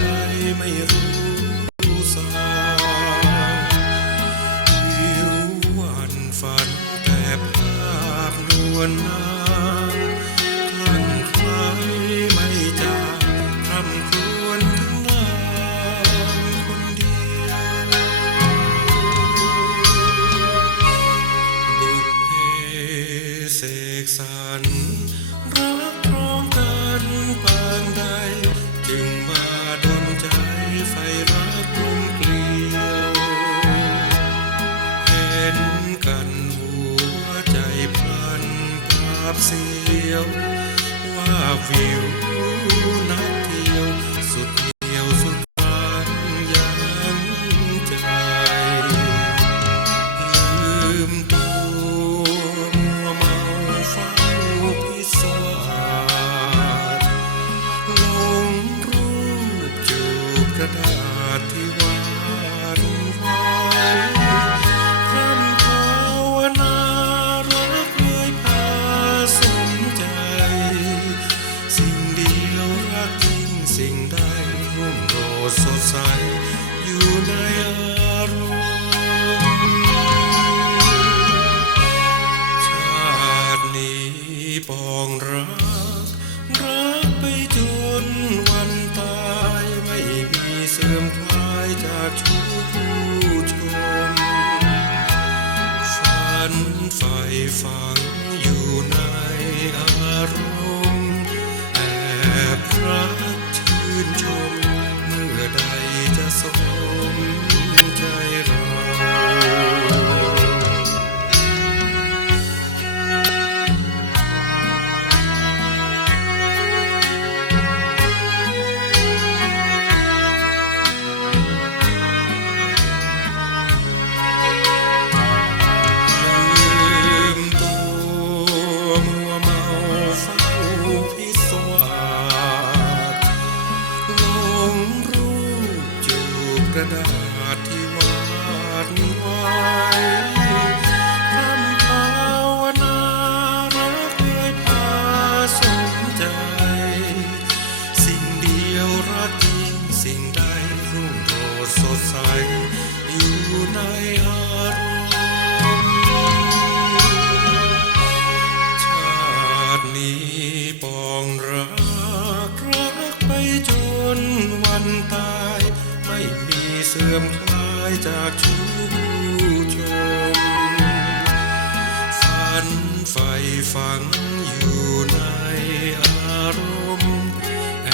ใจไม่รู้สาที่รู้วันฝันแต่ภาพนวลนางคลั่งคล้ไม่จางครำครวญถึงนาคนเดียวบุพเพเสกสรร ภเสียวว่าวิวนักเที่ยวสุดเที่ยวสุดทางยันใจลืมตัวมัวเมาเฝ้าพิศวาสลงรูปจูบกระดา ที่ เสื่อมคลายจากชูชมฝันไฟฝังอยู่ในอารมณ์แอ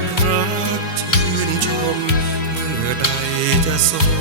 บรักชื่นชม เมื่อใดจะสม